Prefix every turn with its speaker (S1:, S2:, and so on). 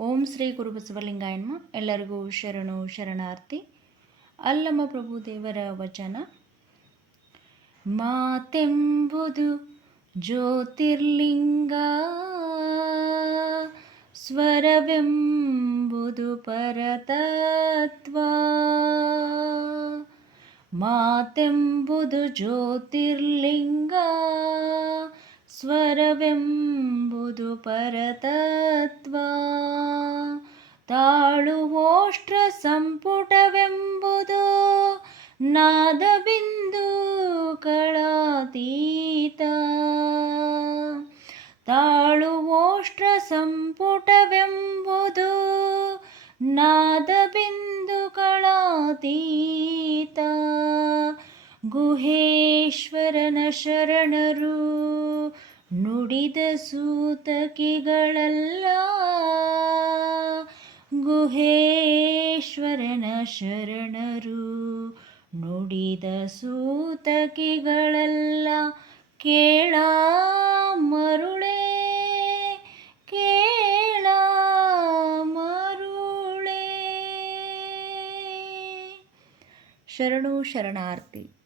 S1: ಓಂ ಶ್ರೀ ಗುರು ಬಸವಲಿಂಗಾಯನ್ಮ ಎಲ್ಲರಿಗೂ ಶರಣು ಶರಣಾರ್ಥಿ. ಅಲ್ಲಮ ಪ್ರಭು ದೇವರ ವಚನ. ಮಾತೆಂಬುದು ಜ್ಯೋತಿರ್ಲಿಂಗ, ಸ್ವರವೆಂಬುದು ಪರತತ್ವ. ಮಾತೆಂಬುದು ಜ್ಯೋತಿರ್ಲಿಂಗ ಸ್ವರವೆಂಬುದು ಪರತತ್ವ. ತಾಳುವೋಷ್ಟ್ರ ಸಂಪುಟವೆಂಬುದು ನಾದಬಿಂದು ಕಳಾತೀತ. ತಾಳುವೋಷ್ಟ್ರ ಸಂಪುಟವೆಂಬುದು ನಾದಬಿಂದು ಕಳಾತೀತ. ಗುಹೇಶ್ವರನ ಶರಣರು ನುಡಿದ ಸೂತಕಿಗಳಲ್ಲ. ಗುಹೇಶ್ವರನ ಶರಣರು ನುಡಿದ ಸೂತಕಿಗಳಲ್ಲ. ಕೇಳ ಮರುಳೇ ಕೇಳ ಮರುಳೇ. ಶರಣು ಶರಣಾರ್ಥಿ